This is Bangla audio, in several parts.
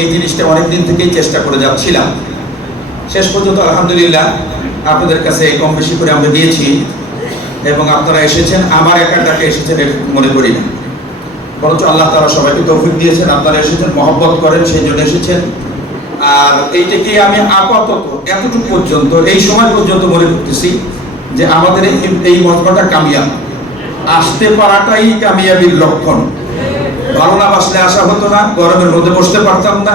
এই জিনিসটা অনেকদিন থেকেই চেষ্টা করে যাচ্ছিলাম। শেষ পর্যন্ত আলহামদুলিল্লাহ আপনাদের কাছে কম বেশি করে আমরা দিয়েছি এবং আপনারা এসেছেন। আমার একার ডাকে এসেছেন মনে করি না, বরঞ্চ আল্লাহ তাআলা সবাইকে তৌফিক দিয়েছেন। আপনারা এসেছেন, মহব্বত করেন, সেই জন্য এসেছেন। আর এইটাকে আমি আপাতত এতটুকু পর্যন্ত, এই সময় পর্যন্ত মনে করতেছি যে আমাদের এই মজমাটা কামিয়াব। আসতে পারাটাই কামিয়াবির লক্ষণ। ভালো না বাসলে আসা হতো না, গরমের মধ্যে বসতে পারতাম না,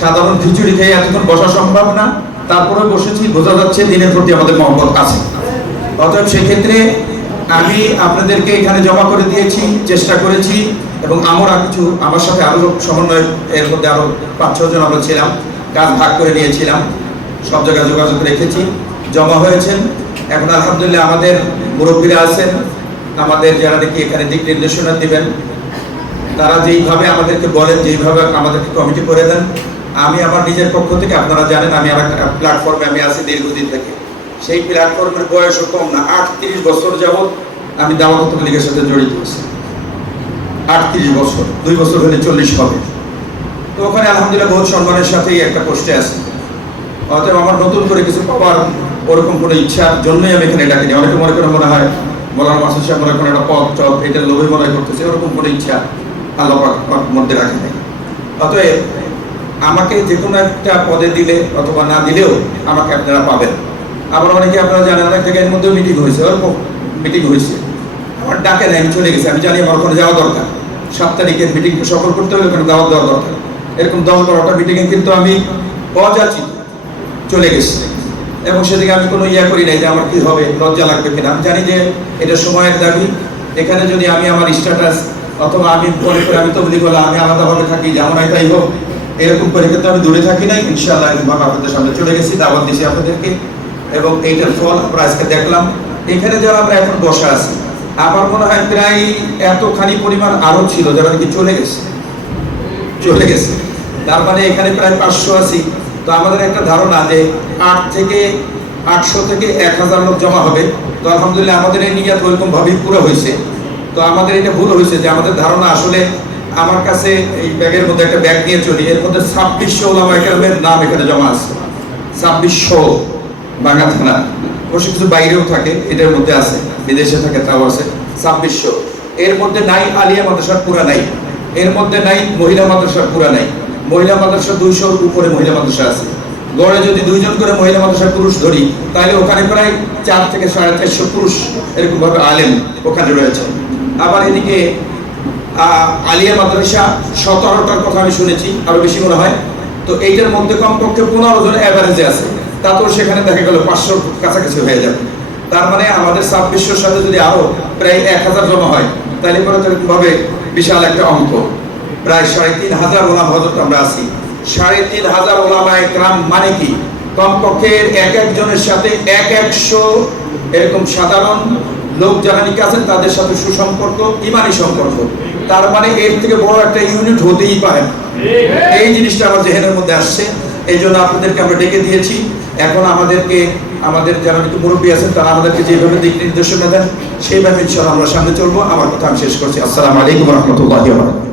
সাধারণ খিচুড়ি খেয়ে এতক্ষণ বসা সম্ভব না, তারপরে বসেছি, বোঝা যাচ্ছে দিনের প্রতি আমাদের মহব্বত আছে। অতএব সেক্ষেত্রে আমি আপনাদেরকে এখানে জমা করে দিয়েছি, চেষ্টা করেছি, এবং আমরা কিছু আমার সাথে আরো সমন্বয়, এর মধ্যে আরো 5-6 জন আমরা ছিলাম, কাজ ভাগ করে নিয়েছিলাম, সব জায়গায় যোগাযোগ রেখেছি, জমা হয়েছেন। এখন আলহামদুলিল্লাহ আমাদের মুরব্বীরা আছেন, আমাদের যারা নাকি এখানে দিক নির্দেশনা দিবেন, তারা যেইভাবে আমাদেরকে বলেন, যেইভাবে আমাদেরকে কমিটি করে দেন। আমি আমার নিজের পক্ষ থেকে, আপনারা জানেন আমি আমার প্ল্যাটফর্মে আমি আছি দীর্ঘদিন থেকে। সেই প্ল্যাটফর্মের বয়সও কম না, 38 বছর যাবৎ আমি দাওয়াত তাবলীগের সাথে জড়িত আছি। 38 বছর, 2 বছর হলে 40 হবে। তো ওখানে আলহামদুলিল্লাহ বহুত সম্মানের সাথেই একটা পোস্টে আছি। অতএব আমার নতুন করে কিছু পাওয়ার ওরকম কোনো ইচ্ছার জন্যই আমি এখানে ডাকিনি। অনেকে মনে করে মনে হয় মৌলানা মাসুদ সাহেব মনে করেন একটা পথ চপ এটার লোভে মনে করতেছে, ওরকম কোনো ইচ্ছা আল্লাহ পাক মধ্যে রাখে নাই। অতএব আমাকে যে কোনো একটা পদে দিলে অথবা না দিলেও আমাকে আপনারা পাবেন। আবার অনেকে আপনারা জানেন অনেক জায়গায় এর মধ্যেও মিটিং হয়েছে, ওরকম মিটিং হয়েছে, আমার ডাকে নেই, আমি চলে গেছি। আমি জানি আমার ওখানে যাওয়া দরকার, 7 তারিখের মিটিংকে সফল করতে হলে ওখানে দাওয়াত দেওয়া দরকার। এরকম 10-12টা মিটিংয়ে কিন্তু আমি অযাচিত চলে গেছি, এবং সেদিকে আমি কোনো ইয়া করি নাই যে আমার কি হবে, লজ্জা লাগবে কিনা। আমি জানি যে এটা সময়ের দাবি। এখানে যদি আমি আমার স্ট্যাটাস অথবা আমি মনে করি আমি তবলিগ হলে আমি আলাদাভাবে থাকি, যেমন তাই হোক, এরকম করে কিন্তু আমি দূরে থাকি নাই। ইনশাআল্লাহ এরকমভাবে আপনাদের সামনে চলে গেছি, দাওয়াত দিয়েছি আপনাদেরকে, এবং এইটার ফল আমরা আজকে দেখলাম। এখানে যারা আমরা এখন বসা আছি, আমার মনে হয় প্রায় এতখানি পরিমাণ আরো ছিল যারা নাকি চলে গেছে। তার মানে এখানে প্রায় 500 আছি। তো আমাদের একটা ধারণা যে 800 থেকে 1000 লোক জমা হবে। তো আলহামদুলিল্লাহ আমাদের এই নিয়াত ওইরকম ভাবেই পুরো হয়েছে। তো আমাদের এটা ভুল হয়েছে যে আমাদের ধারণা আসলে, আমার কাছে এই ব্যাগের মধ্যে একটা ব্যাগ নিয়ে চলি, এর মধ্যে 2600 ওলামা কেরামের নাম এখানে জমা আছে। 2600 বাংলা থানা, অবশ্য কিছু বাইরেও থাকে, এটার মধ্যে আছে, বিদেশে থাকে তাও আছে 2600। এর মধ্যে নাই আলিয়া মাদ্রাসা পুরা নাই, এর মধ্যে নাই মহিলা মাদ্রাসা পুরা নাই। মহিলা মাদ্রাসা 200-র উপরে মহিলা মাদ্রাসা আছে। গড়ে যদি 2 জন করে মহিলা মাদ্রাসা পুরুষ ধরি, তাহলে ওখানে প্রায় 4 থেকে 450 পুরুষ এরকম ভাবে আলেম ওখানে রয়েছে। আবার এদিকে আলিয়া মাদ্রাসা 17টার কথা আমি শুনেছি, আরো বেশি মনে হয়। তো এইটার মধ্যে কমপক্ষে 15 জন অ্যাভারেজে আছে। তারপর সেখানে দেখা গেল 500 কাছাকাছি হয়ে যাবে। তার মানে আমাদের 2600-র সাথে যদি আরো প্রায় 1000 জমা হয়, তাহলে পরে তো এরকমভাবে বিশাল একটা অঙ্ক, প্রায় 3500 ওলামা হযরত আমরা আছি। 3500 ওলামায়ে কেরাম মানে কি, কমপক্ষে একজনের সাথে 100 এরকম সাধারণ লোক যারা নাকি আছেন তাদের সাথে সুসম্পর্ক, ইমানি সম্পর্ক। তার মানে এর থেকে বড় একটা ইউনিট হতেই পারে না। এই জিনিসটা আমার জেহেনের মধ্যে আসছে, এই জন্য আপনাদেরকে আমরা ডেকে দিয়েছি। এখন আমাদের যারা নাকি মুরব্বী আছেন তারা আমাদেরকে যেভাবে দিক নির্দেশনা দেন, সেইভাবে ইনশাআল্লাহ আমরা সামনে চলবো। আমার কথা আমি শেষ করছি। আসসালামু আলাইকুম ওয়া রাহমাতুল্লাহি ওয়া বারাকাতুহু।